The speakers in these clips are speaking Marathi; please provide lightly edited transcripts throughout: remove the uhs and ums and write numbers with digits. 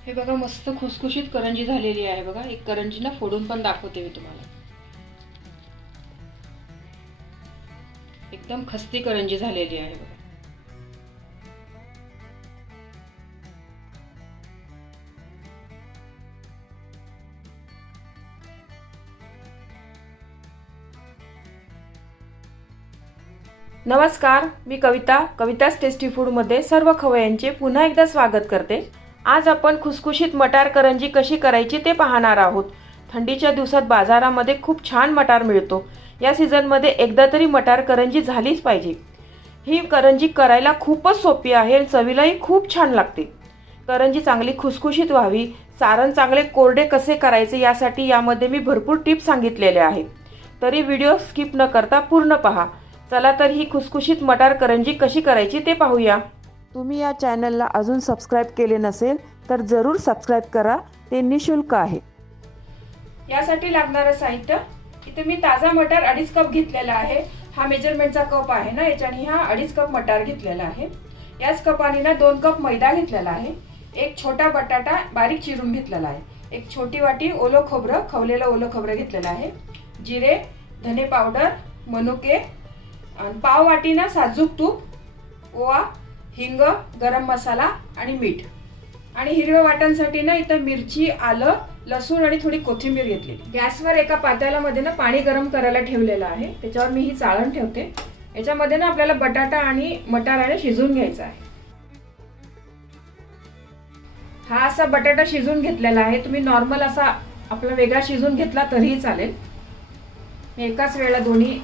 हे बघा मस्त खुसखुशीत करंजी झालेली आहे बघा। एक करंजी ना फोडून पण दाखवते मी तुम्हाला। एकदम खस्ती करंजी झालेली आहे बघा। नमस्कार, मी कविताच टेस्टी फूडमध्ये सर्व खवय्यांचे पुन्हा एकदा स्वागत करते। आज आपण खुसखुशीत मटार करंजी कशी करायची ते पाहणार आहोत। थंडीच्या दिवसात बाजारामध्ये खूप छान मटार मिळतो। या सीझनमध्ये एकदा तरी मटार करंजी झालीच पाहिजे। ही करंजी करायला खूपच सोपी आहे आणि चवीलाही खूप छान लागते। करंजी चांगली खुसखुशीत व्हावी, सारण चांगले कोरडे कसे करायचे यासाठी यामध्ये मी भरपूर टिप्स सांगितलेले आहेत। तरी व्हिडिओ स्किप न करता पूर्ण पहा। चला तर ही खुसखुशीत मटार करंजी कशी करायची ते पाहूया। तुम्ही या चॅनलला अजून सबस्क्राइब केले नसेल तर जरूर सबस्क्राइब करा, ते निशुल्क आहे। यासाठी लागणारे साहित्य, इथे मी ताजा मटार 2.5 कप घेतलेला आहे। हा मेजरमेंटचा कप आहे ना, याच्याने हा 2.5 कप मटार घेतलेला आहे। याच कपाने ना 2 कप मैदा घेतलेला आहे। एक छोटा बटाटा बारीक चिरून घेतलेला आहे। एक छोटी वाटी ओलं खोबरं, खवलेलं ओलं खोबरं घेतलेलं आहे। जिरे, धने पावडर, मनुके, पाव वाटी ना साजूक तूप, ओवा, हिंग, गरम मसाला आणि मीठ। आणि हिरव्या वाटांसाठी ना इथं मिरची, आलं, लसूण आणि थोडी कोथिंबीर घेतली। गॅसवर एका पातेल्यामध्ये ना पाणी गरम करायला ठेवलेलं आहे। त्याच्यावर मी ही चाळण ठेवते। याच्यामध्ये ना आपल्याला बटाटा आणि मटार शिजवून घ्यायचा आहे। हा असा बटाटा शिजवून घेतलेला आहे। तुम्ही नॉर्मल असा आपला वेगळा शिजवून घेतला तरीही चालेल। मी एकाच वेळेला दोन्ही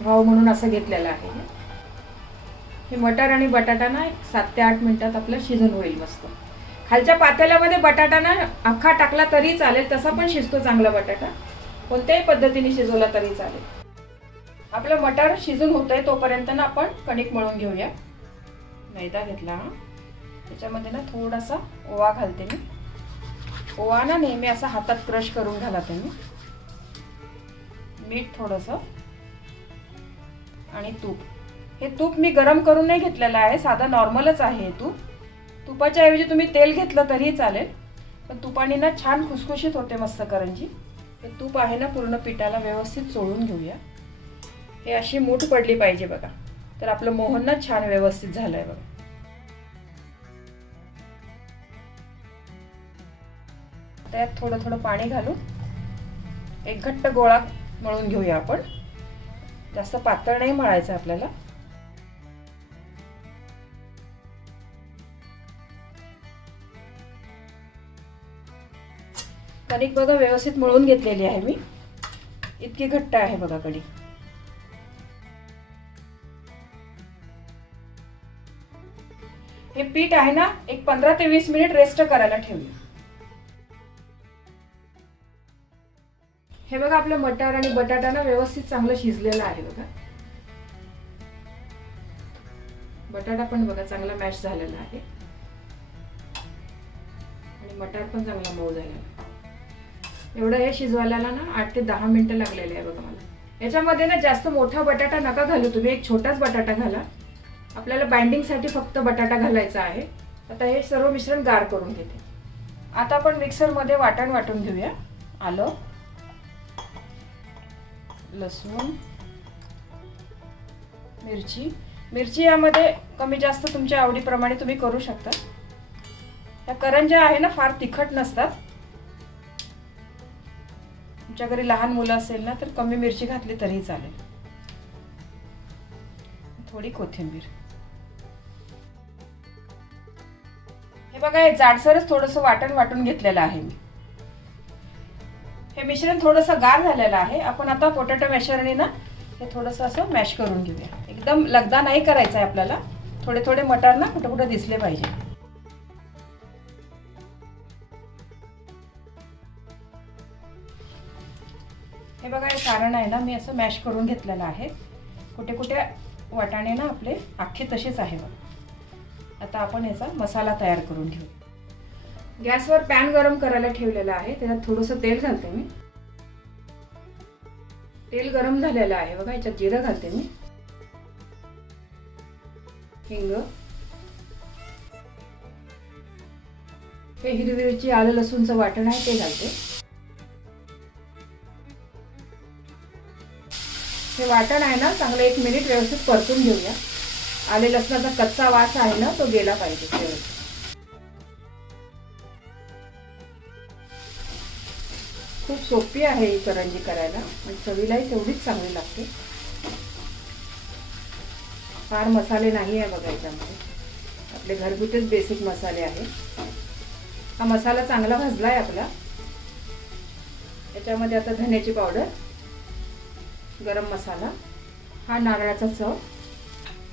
भाव म्हणून असं घेतलेलं आहे। हे मटार आणि बटाटा ना 7 ते 8 मिनिटात आपलं शिजून होईल मस्त। खालच्या पातेल्यामध्ये बटाटा ना अख्खा टाकला तरी चालेल, तसा पण शिजतो चांगला बटाटा। कोणत्याही पद्धतीने शिजवला तरी चालेल। आपलं मटार शिजून होतंय तोपर्यंत ना आपण कणिक मळून घेऊया। मैदा घेतला, त्याच्यामध्ये ना थोडासा ओवा घालते मी। ओवा ना नेहमी असा हातात क्रश करून घालते मी। मीठ थोडंसं आणि तूप। हे तूप मी गरम करून नाही घेतलेलं आहे, साधा नॉर्मलच आहे हे तूप। तुपाच्या ऐवजी तुम्ही तेल घेतलं तरीही चालेल, पण तुपाने ना छान खुसखुशीत होते मस्त करंजी। हे तूप आहे ना पूर्ण पिठाला व्यवस्थित चोळून घेऊया। हे अशी मूठ पडली पाहिजे बघा, तर आपलं मोहन ना छान व्यवस्थित झालंय बघा। त्यात थोडं थोडं पाणी घालून एक घट्ट गोळा मळून घेऊया आपण। जास्त पातळ नाही मळायचं आपल्याला। कणिक बघा व्यवस्थित मळून घेतलेली आहे मी। इतकी घट्ट आहे बघा कणिक। हे पीठ आहे ना एक 15 ते 20 मिनिट रेस्ट करायला ठेवूया। हे बघा आपलं मटार आणि बटाटा ना व्यवस्थित चांगलं शिजलेलं आहे बघा। बटाटा पण बघा चांगला मॅश झालेला आहे आणि मटार पण चांगला मऊ झालेला आहे। एवढं हे शिजवायला ना 8 ते 10 मिनिटं लागलेले आहे बघा मला। याच्यामध्ये ना जास्त मोठा बटाटा नका घालू तुम्ही, एक छोटाच बटाटा घाला। आपल्याला बाइंडिंग साठी फक्त बटाटा घालायचा आहे। आता हे सर्व मिश्रण गार करून घेते। आता आपण मिक्सर मध्ये वाटून घेऊया। आलं, लसूण, मिरची यामध्ये कमी जास्त तुमच्या आवडीप्रमाणे तुम्ही करू शकता। या करंज्या आहे ना फार तिखट नसतात। तुमच्या घरी लहान मुलं असेल ना तर कमी मिरची घातली तरी चालेल। थोडी कोथिंबीर। हे बघा हे जाडसरच थोडंसं वाटून घेतलेलं आहे मी। हे मिश्रण थोडंसं गार झालेलं आहे। आपण आता पोटॅटो मॅशरने ना हे थोडंसं असं मॅश करून घेऊया। एकदम लगदा नाही करायचं आहे आपल्याला, थोडे थोडे मटार ना कुठे कुठे दिसले पाहिजे। हे बघा हे सारण आहे ना मी असं मॅश करून घेतलेलं आहे। कुठे कुठे वाटाणे ना आपले अख्खे तसेच आहे बघा। आता आपण याचा मसाला तयार करून घेऊ। गॅसवर पॅन गरम करायला ठेवलेला आहे, त्याच्यात थोडंसं तेल घालते मी। तेल गरम झालेलं आहे बघा, याच्यात जिरं घालते मी, हिंग, हे हिरवी मिरची आलं लसूणचं वाटण आहे ते घालते. हे वाटण आहे ना चांगलं 1 मिनिट व्यवस्थित परतून घेऊया. आले लसणाचा कच्चा वास आहे ना तो गेला पाहिजे. खूप सोपी आहे ही करंजी करायला आणि चवीलाही तेवढीच चांगली लागते. फार मसाले नाही आहे बघा याच्यामध्ये, आपले घरगुतीच बेसिक मसाले आहे. हा मसाला चांगला भाजला आहे आपला. याच्यामध्ये आता धन्याची पावडर, गरम मसाला, हा नारळाचा चव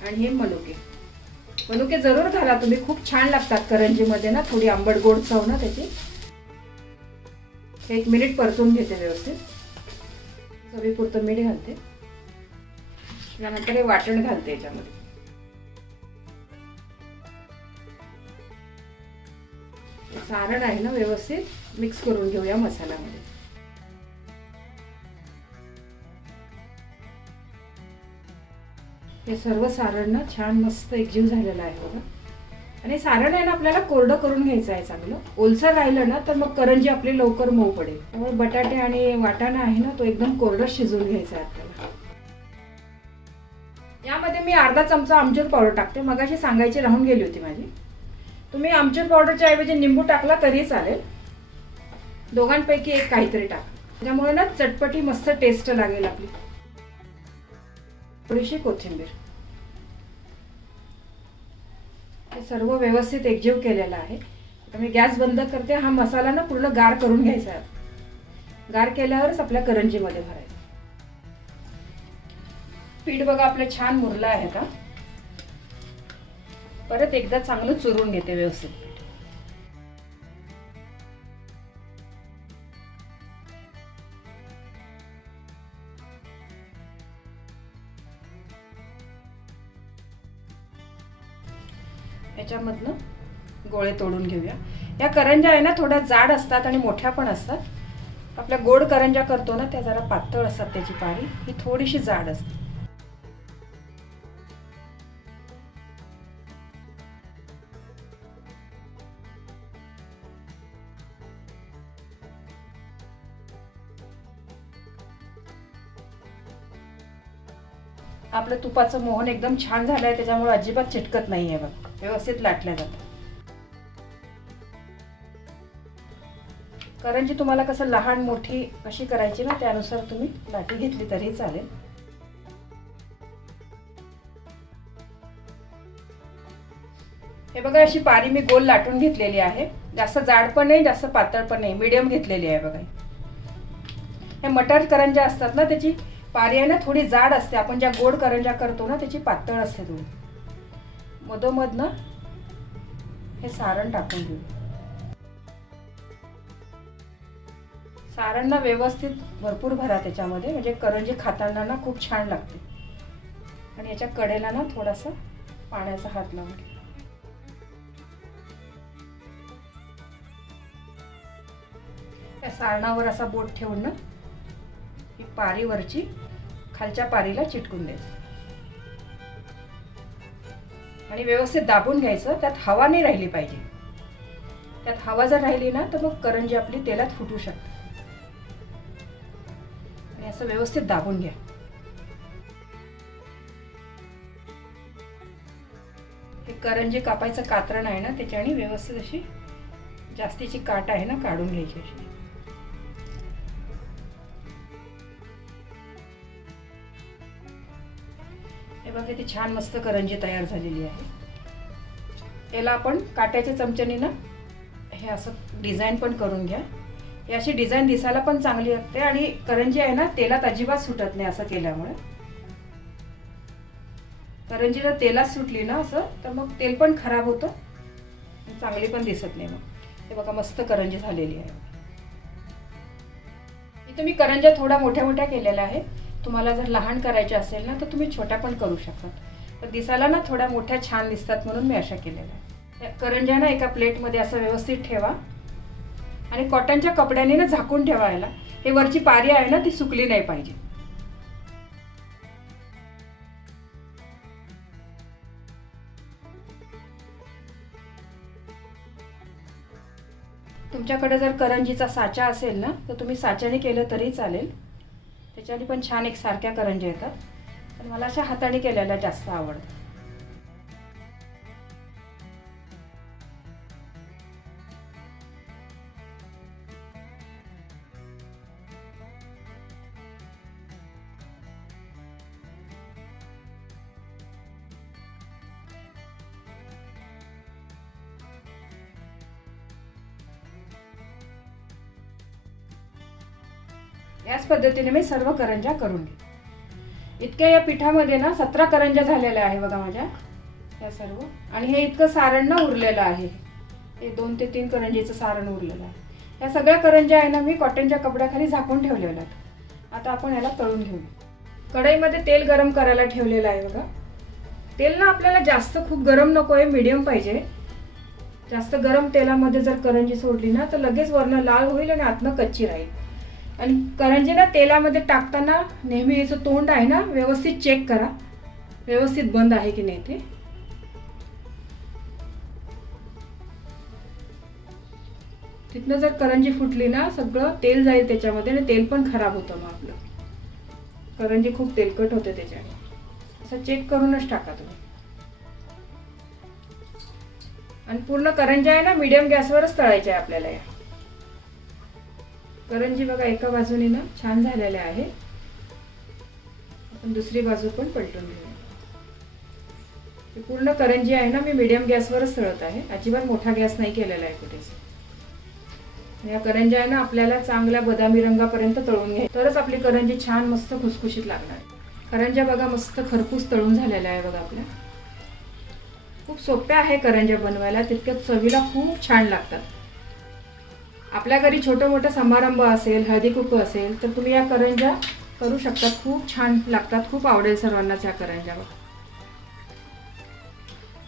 आणि हे मनुके. मनुके जरूर घाला तुम्ही, खूप छान लागतात करंजीमध्ये ना, थोडी आंबट गोड चव ना त्याची. 1 मिनिट परतून घेते व्यवस्थित. चवीपुरतं मीठ घालते. त्यानंतर हे वाटण घालते याच्यामध्ये. सारण आहे ना व्यवस्थित मिक्स करून घेऊया मसाल्यामध्ये. हे सर्व सारण ना छान मस्त एकजीव झालेलं आहे बघा. आणि सारण आहे ना आपल्याला कोरडं करून घ्यायचं आहे चांगलं. ओलसर राहिलं ना तर मग करंजी आपली लवकर मऊ पडेल. त्यामुळे बटाटे आणि वाटाणा आहे ना तो एकदम कोरडं शिजवून घ्यायचा आहे आपल्याला. यामध्ये मी अर्धा चमचा आमचूर पावडर टाकते. मगाशी सांगायची राहून गेली होती माझी. तुम्ही आमचूर पावडरच्या ऐवजी निंबू टाकला तरी चालेल. दोघांपैकी एक काहीतरी टाका. त्यामुळे ना चटपटी मस्त टेस्ट लागेल आपली. थोडीशी कोथिंबीर. हे सर्व व्यवस्थित एकजीव केलेला आहे. आता मी गॅस बंद करते. हा मसाला ना पूर्ण गार करून घ्यायचा आहे. गार केल्यावरच आपल्या करंजीमध्ये भरायचं. पीठ बघा आपलं छान मुरलं आहे. आता परत एकदा चांगलं चुरून घेते व्यवस्थित. याच्यामधनं गोळे तोडून घेऊया. या करंज्या आहे ना थोड्या जाड असतात आणि मोठ्या पण असतात. आपल्या गोड करंज्या करतो ना त्या जरा पातळ असतात, त्याची पारी ही थोडीशी जाड असते. आपलं तुपाचं मोहन एकदम छान झालंय, त्याच्यामुळे अजिबात चिटकत नाहीये बघ, व्यवस्थित लाटल्या जातं. करंजी तुम्हाला कसं लहान मोठी कशी करायची ना त्यानुसार तुम्ही लाटी घेतली तरी चालेल. हे बघा अशी पारी मी गोल लाटून घेतलेली आहे. जास्त जाड पण नाही जास्त पातळ पण नाही, मीडियम घेतलेली आहे बघा. हे मटर करंज्या असतात ना त्याची पारी आहे ना थोडी जाड असते. आपण ज्या गोड करंज्या करतो ना त्याची पातळ असते थोडी. मधोमध ना हे सारण टाकून घेऊ. सारण ना व्यवस्थित भरपूर भरा त्याच्यामध्ये, म्हणजे करंजी खाताना ना खूप छान लागते. आणि याच्या कडेला ना थोडासा पाण्याचा हात लावून घ्या. त्या सारणावर असा बोट ठेवून ना ही पारी वरची खालच्या पारीला चिटकून द्यायचं आणि व्यवस्थित दाबून घ्यायचं. त्यात हवा नाही राहिली पाहिजे. त्यात हवा जर राहिली ना तर मग करंजी आपली तेलात फुटू शकते. आणि असं व्यवस्थित दाबून घ्या. हे करंजी कापायचं कात्रण आहे ना त्याच्याने व्यवस्थित अशी जास्तीची काट आहे ना काढून घ्यायची अशी. हे बघा किती छान मस्त करंजी तयार झालेली आहे. याला आपण काट्याच्या चमच्याने ना हे असं डिझाईन पण करून घ्या. ही अशी डिझाईन दिसायला पण चांगली असते आणि करंजी आहे ना तेलात अजिबात सुटत नाही असं केल्यामुळे. करंजी जर तेलात सुटली ना असं तर मग तेल पण खराब होतं, चांगली पण दिसत नाही. मग हे बघा मस्त करंजी झालेली आहे. इथे मी करंज्या थोड्या मोठ्या मोठ्या केलेल्या आहे. तुम्हाला जर लहान करायच्या असेल ना तर तुम्ही छोट्या पण करू शकता. तर दिसायला ना थोड्या मोठ्या छान दिसतात म्हणून मी अशा केलेल्या आहे. करंज्या ना एका प्लेटमध्ये असं व्यवस्थित ठेवा आणि कॉटनच्या कपड्याने ना झाकून ठेवायला. हे वरची पारी आहे ना ती सुकली नाही पाहिजे. तुमच्याकडे जर करंजीचा साचा असेल ना तर तुम्ही साच्याने केलं तरी चालेल, त्याच्याने पण छान एकसारख्या करंज्या येतात, पण मला अशा हाताने केलेल्या जास्त आवडतात. याच पद्धतीने मी सर्व करंज्या करून घेते. इतक्या या पिठामध्ये ना 17 करंज्या झालेल्या आहे बघा माझ्या या सर्व. आणि हे इतकं सारण ना उरलेलं आहे, हे 2 ते 3 करंजीचं सारण उरलेलं आहे. या सगळ्या करंज्या आहे ना मी कॉटनच्या कपड्याखाली झाकून ठेवलेल्या आहेत. आता आपण याला तळून घेऊ. कढईमध्ये तेल गरम करायला ठेवलेलं आहे बघा. तेल ना आपल्याला जास्त खूप गरम नको आहे, मीडियम पाहिजे. जास्त गरम तेलामध्ये जर करंजी सोडली ना तर लगेच वरनं लाल होईल आणि आतनं कच्ची राहील. आणि करंजी ना तेलामध्ये टाकताना नेहमी याचं तोंड आहे ना व्यवस्थित चेक करा, व्यवस्थित बंद आहे की नाही ते. तिथनं जर करंजी फुटली ना सगळं तेल जाईल त्याच्यामध्ये आणि तेल पण खराब होतं, मग आपलं करंजी खूप तेलकट होते त्याच्याने. असं चेक करूनच टाका तुम्ही. आणि पूर्ण करंज्या आहे ना मीडियम गॅसवरच तळायच्या आहे आपल्याला. या करंजी बघा एका बाजूने ना छान झालेल्या आहे, आपण दुसरी बाजू पण पलटून घेऊया. पूर्ण करंजी आहे ना मी मीडियम गॅसवरच तळत आहे, अजिबात मोठा गॅस नाही केलेला आहे कुठेच. या करंज्या आहे ना आपल्याला चांगल्या बदामी रंगापर्यंत तळून घ्यायच्या, तरच आपली करंजी छान मस्त खुसखुशीत लागणार. करंज्या बघा मस्त खरपूस तळून झालेल्या आहे बघा आपल्या. खूप सोप्या आहे करंज्या बनवायला, तितक्याच चवीला खूप छान लागतात. आपल्या घरी छोटं मोठं समारंभ असेल, हळदी कुंकू असेल तर तुम्ही या करंज्या करू शकता, खूप छान लागतात. खूप आवडेल सर्वांनाच या करंज्या.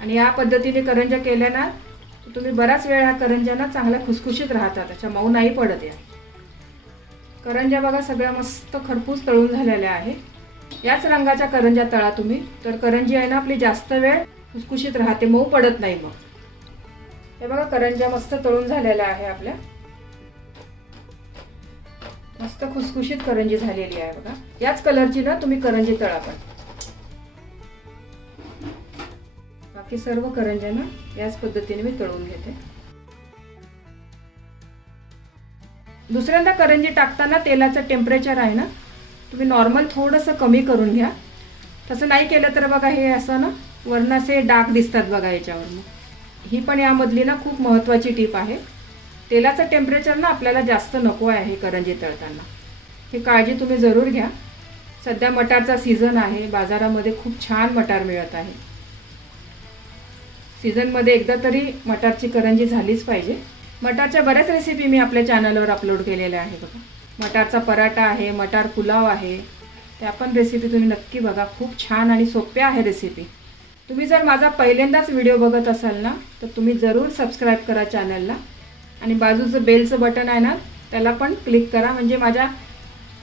आणि या पद्धतीने करंज्या केल्या ना तुम्ही बराच वेळ ह्या करंज्या ना चांगल्या खुसखुशीत राहतात, त्याच्या मऊ नाही पडत. या करंज्या बघा सगळ्या मस्त खरपूस तळून झालेल्या आहे. याच रंगाच्या करंज्या तळा तुम्ही, तर करंजी आहे ना आपली जास्त वेळ खुसखुशीत राहते, मऊ पडत नाही. मग हे बघा करंज्या मस्त तळून झालेल्या आहे आपल्या, मस्त खुसखुशीत करंजी झालेली आहे बघा. याच कलरची ना तुम्ही करंजी तळा. पण बाकी सर्व करंज्या ना याच पद्धतीने मी तळून घेते. दुसऱ्यांदा करंजी टाकताना तेलाचं टेम्परेचर आहे ना तुम्ही नॉर्मल थोडंसं कमी करून घ्या. तसं नाही केलं तर बघा हे असं ना वरनं असे डाग दिसतात बघा याच्यावर. ही पण यामधली ना खूप महत्त्वाची टीप आहे. तेलाचं टेम्परेचर ना आपल्याला जास्त नको आहे करंजी तळताना, ही काळजी तुम्ही जरूर घ्या. सध्या मटारचा सीझन आहे, बाजारामध्ये खूप छान मटार मिळत आहे. सीझनमध्ये एकदा तरी मटारची करंजी झालीच पाहिजे. मटारच्या बऱ्याच रेसिपी मी आपल्या चॅनलवर अपलोड केलेल्या आहे बघा. मटारचा पराठा आहे, मटार पुलाव आहे, त्या पण रेसिपी तुम्ही नक्की बघा. खूप छान आणि सोप्या आहे रेसिपी. तुम्ही जर माझा पहिल्यांदाच व्हिडिओ बघत असाल ना तर तुम्ही जरूर सबस्क्राईब करा चॅनलला, आणि बाजूचं बेलचं बटन आहे ना त्याला पण क्लिक करा, म्हणजे माझ्या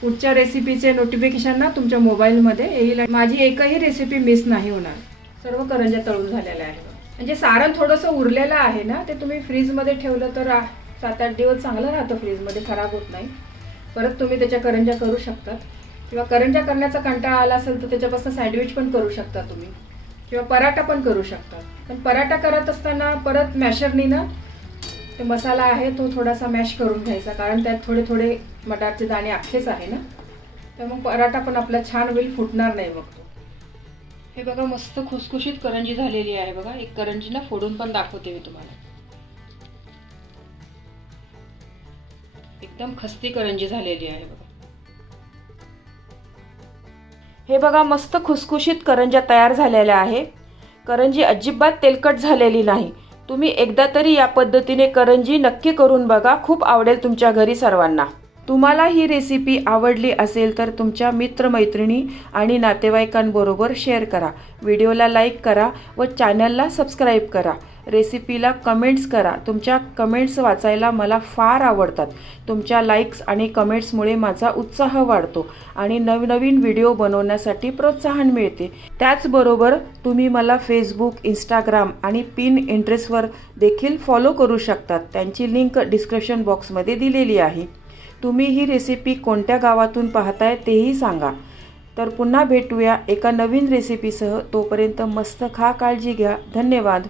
पुढच्या रेसिपीचे नोटिफिकेशन ना तुमच्या मोबाईलमध्ये येईल. माझी एकही रेसिपी मिस नाही होणार. सर्व करंज्या तळून झालेल्या आहे. म्हणजे सारण थोडंसं उरलेलं आहे ना ते तुम्ही फ्रीजमध्ये ठेवलं तर 7-8 दिवस चांगलं राहतं, फ्रीजमध्ये खराब होत नाही. परत तुम्ही त्याच्या करंज्या करू शकतात, किंवा करंज्या करण्याचा कंटाळा आला असेल तर त्याच्यापासून सँडविच पण करू शकता तुम्ही, किंवा पराठा पण करू शकता. पण पराठा करत असताना परत मॅशरनी ना ते मसाला आहे तो थोडासा मॅश करून घ्यायचा, कारण त्यात थोडे थोडे मटारचे दाणे अख्खेच आहे ना, तर मग पराठा पण आपला छान होईल, फुटणार नाही मग तो. हे बघा मस्त खुसखुशीत करंजी झालेली आहे बघा. एक करंजी ना फोडून पण दाखवते मी तुम्हाला. एकदम खस्ती करंजी झालेली आहे बघा. हे बघा मस्त खुसखुशीत करंज्या तयार झालेल्या आहे. करंजी अजिबात तेलकट झालेली नाही. तुम्ही एकदा तरी या पद्धतीने करंजी नक्की करून बघा, खूप आवडेल तुमच्या घरी सर्वांना. तुम्हाला ही रेसिपी आवडली असेल तर तुमच्या मित्रमैत्रिणी आणि नातेवाईकांबरोबर शेअर करा. व्हिडिओला लाईक करा व चॅनलला सबस्क्राईब करा. रेसिपीला कमेंट्स करा. तुमच्या कमेंट्स वाचायला मला फार आवडतात. तुमच्या लाईक्स आणि कमेंट्समुळे माझा उत्साह वाढतो आणि नवनवीन व्हिडिओ बनवण्यासाठी प्रोत्साहन मिळते. त्याचबरोबर तुम्ही मला फेसबुक, इंस्टाग्राम आणि पिनइंटरेस्टवर देखील फॉलो करू शकतात. त्यांची लिंक डिस्क्रिप्शन बॉक्समध्ये दिलेली आहे. तुम्ही ही रेसिपी कोणत्या गावातून पाहताय तेही सांगा. तर पुन्हा भेटूया एका नवीन रेसिपीसह. तोपर्यंत मस्त खा, काळजी घ्या. धन्यवाद.